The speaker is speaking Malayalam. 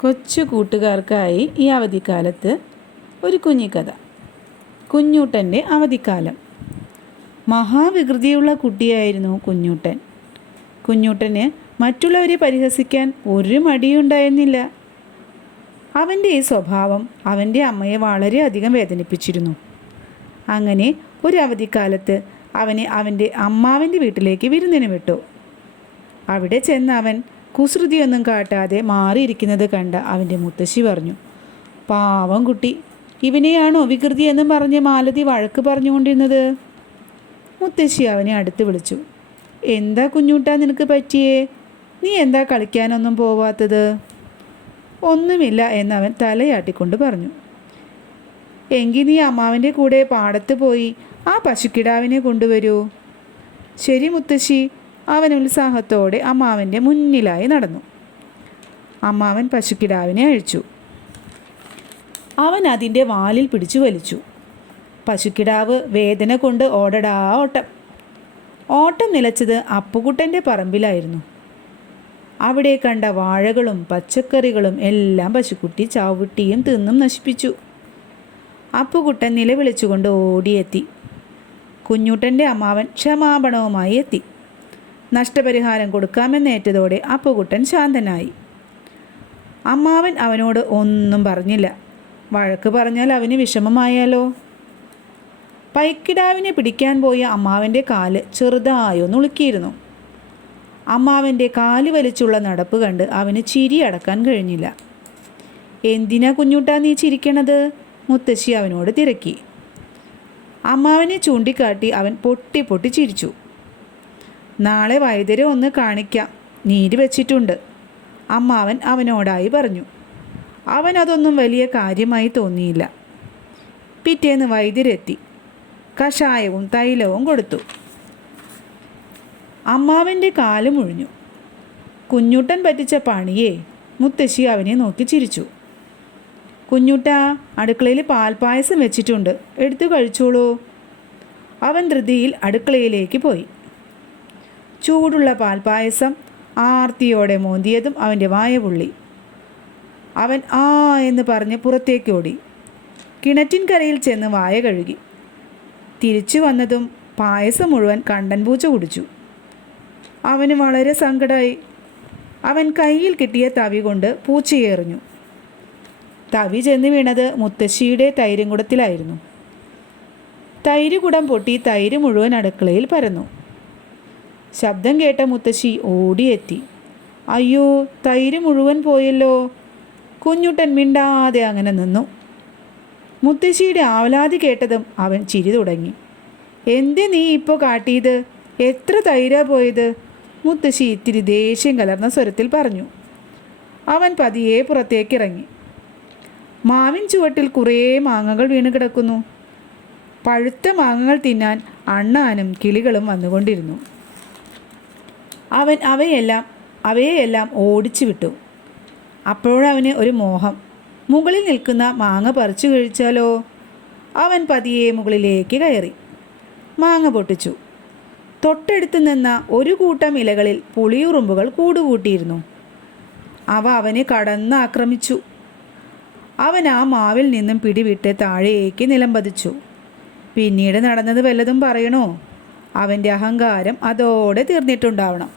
കൊച്ചു കൂട്ടുകാർക്കായി ഈ അവധിക്കാലത്ത് ഒരു കുഞ്ഞിക്കഥ. കുഞ്ഞൂട്ടൻ്റെ അവധിക്കാലം. മഹാവികൃതിയുള്ള കുട്ടിയായിരുന്നു കുഞ്ഞൂട്ടൻ. കുഞ്ഞൂട്ടന് മറ്റുള്ളവരെ പരിഹസിക്കാൻ ഒരു മടിയുണ്ടായിരുന്നില്ല. അവൻ്റെ ഈ സ്വഭാവം അവൻ്റെ അമ്മയെ വളരെയധികം വേദനിപ്പിച്ചിരുന്നു. അങ്ങനെ ഒരു അവധിക്കാലത്ത് അവനെ അവൻ്റെ അമ്മാവൻ്റെ വീട്ടിലേക്ക് വിരുന്നിന് വിട്ടു. അവിടെ ചെന്ന് അവൻ കുസൃതിയൊന്നും കാട്ടാതെ മാറിയിരിക്കുന്നത് കണ്ട അവൻ്റെ മുത്തശ്ശി പറഞ്ഞു, പാവം കുട്ടി, ഇവനെയാണോ വികൃതി എന്ന് പറഞ്ഞ് മാലതി വഴക്ക് പറഞ്ഞുകൊണ്ടിരുന്നത്? മുത്തശ്ശി അവനെ അടുത്ത് വിളിച്ചു. എന്താ കുഞ്ഞൂട്ടാ നിനക്ക് പറ്റിയേ? നീ എന്താ കളിക്കാനൊന്നും പോവാത്തത്? ഒന്നുമില്ല എന്നവൻ തലയാട്ടിക്കൊണ്ട് പറഞ്ഞു. എങ്കിൽ നീ അമ്മാവൻ്റെ കൂടെ പാടത്ത് പോയി ആ പശുക്കിടാവിനെ കൊണ്ടുവരൂ. ശരി മുത്തശ്ശി. അവൻ ഉത്സാഹത്തോടെ അമ്മാവൻ്റെ മുന്നിലായി നടന്നു. അമ്മാവൻ പശുക്കിടാവിനെ അഴിച്ചു. അവൻ അതിൻ്റെ വാലിൽ പിടിച്ചു വലിച്ചു. പശുക്കിടാവ് വേദന കൊണ്ട് ഓടടാ ഓട്ടം. ഓട്ടം നിലച്ചത് അപ്പുകുട്ടൻ്റെ പറമ്പിലായിരുന്നു. അവിടെ കണ്ട വാഴകളും പച്ചക്കറികളും എല്ലാം പശുക്കുട്ടി ചവിട്ടിയും തിന്നും നശിപ്പിച്ചു. അപ്പുകുട്ടൻ നിലവിളിച്ചുകൊണ്ട് ഓടിയെത്തി. കുഞ്ഞൂട്ടൻ്റെ അമ്മാവൻ ക്ഷമാപണവുമായി എത്തി. നഷ്ടപരിഹാരം കൊടുക്കാമെന്നേറ്റതോടെ അപ്പുകുട്ടൻ ശാന്തനായി. അമ്മാവൻ അവനോട് ഒന്നും പറഞ്ഞില്ല. വഴക്ക് പറഞ്ഞാൽ അവന് വിഷമമായാലോ? പൈക്കിടാവിനെ പിടിക്കാൻ പോയ അമ്മാവൻ്റെ കാല് ചെറുതായൊന്ന് ഉളുക്കിയിരുന്നു. അമ്മാവൻ്റെ കാല് വലിച്ചുള്ള നടപ്പ് കണ്ട് അവന് ചിരി അടക്കാൻ കഴിഞ്ഞില്ല. എന്തിനാ കുഞ്ഞൂട്ടാ നീ ചിരിക്കണത്? മുത്തശ്ശി അവനോട് തിരക്കി. അമ്മാവനെ ചൂണ്ടിക്കാട്ടി അവൻ പൊട്ടി പൊട്ടി ചിരിച്ചു. നാളെ വൈദ്യരെ ഒന്ന് കാണിക്കാം, നീര് വെച്ചിട്ടുണ്ട്, അമ്മാവൻ അവനോടായി പറഞ്ഞു. അവൻ അതൊന്നും വലിയ കാര്യമായി തോന്നിയില്ല. പിറ്റേന്ന് വൈദ്യരെത്തി. കഷായവും തൈലവും കൊടുത്തു. അമ്മാവൻ്റെ കാല് മുഴിഞ്ഞു. കുഞ്ഞൂട്ടൻ പറ്റിച്ച പണിയേ. മുത്തശ്ശി അവനെ നോക്കി ചിരിച്ചു. കുഞ്ഞൂട്ടാ, അടുക്കളയിൽ പാൽപ്പായസം വെച്ചിട്ടുണ്ട്, എടുത്തു കഴിച്ചോളൂ. അവൻ ധൃതിയിൽ അടുക്കളയിലേക്ക് പോയി. ചൂടുള്ള പാൽപ്പായസം ആർത്തിയോടെ മോന്തിയതും അവൻ്റെ വായ പൊള്ളി. അവൻ ആ എന്ന് പറഞ്ഞ് പുറത്തേക്ക് ഓടി. കിണറ്റിൻകരയിൽ ചെന്ന് വായ കഴുകി. തിരിച്ചു വന്നതും പായസം മുഴുവൻ കണ്ടൻ പൂച്ച കുടിച്ചു. അവന് വളരെ സങ്കടമായി. അവൻ കയ്യിൽ കിട്ടിയ തവി കൊണ്ട് പൂച്ചയെറിഞ്ഞു. തവി ചെന്ന് വീണത് മുത്തശ്ശിയുടെ തൈരുംകുടത്തിലായിരുന്നു. തൈരുകുടം പൊട്ടി തൈര് മുഴുവൻ അടുക്കളയിൽ പരന്നു. ശബ്ദം കേട്ട മുത്തശ്ശി ഓടിയെത്തി. അയ്യോ, തൈര് മുഴുവൻ പോയല്ലോ. കുഞ്ഞുട്ടൻ മിണ്ടാതെ അങ്ങനെ നിന്നു. മുത്തശ്ശിയുടെ ആവലാതി കേട്ടതും അവൻ ചിരി തുടങ്ങി. എന്തേ നീ ഇപ്പോൾ കാട്ടിയത്? എത്ര തൈരാ പോയത്? മുത്തശ്ശി ഇത്തിരി ദേഷ്യം കലർന്ന സ്വരത്തിൽ പറഞ്ഞു. അവൻ പതിയെ പുറത്തേക്കിറങ്ങി. മാവിൻ ചുവട്ടിൽ കുറേ മാങ്ങകൾ വീണ് കിടക്കുന്നു. പഴുത്ത മാങ്ങകൾ തിന്നാൻ അണ്ണാനും കിളികളും വന്നുകൊണ്ടിരുന്നു. അവൻ അവയെല്ലാം ഓടിച്ചു വിട്ടു. അപ്പോഴവന് ഒരു മോഹം. മുകളിൽ നിൽക്കുന്ന മാങ്ങ പറിച്ചു കഴിച്ചാലോ? അവൻ പതിയെ മുകളിലേക്ക് കയറി മാങ്ങ പൊട്ടിച്ചു. തൊട്ടടുത്ത് നിന്ന ഒരു കൂട്ടം ഇലകളിൽ പുളിയുറുമ്പുകൾ കൂടുകൂട്ടിയിരുന്നു. അവ അവനെ കടന്നാക്രമിച്ചു. അവൻ ആ മാവിൽ നിന്നും പിടിവിട്ട് താഴേക്ക് നിലംപതിച്ചു. പിന്നീട് നടന്നത് വല്ലതും പറയണോ? അവൻ്റെ അഹങ്കാരം അതോടെ തീർന്നിട്ടുണ്ടാവണം.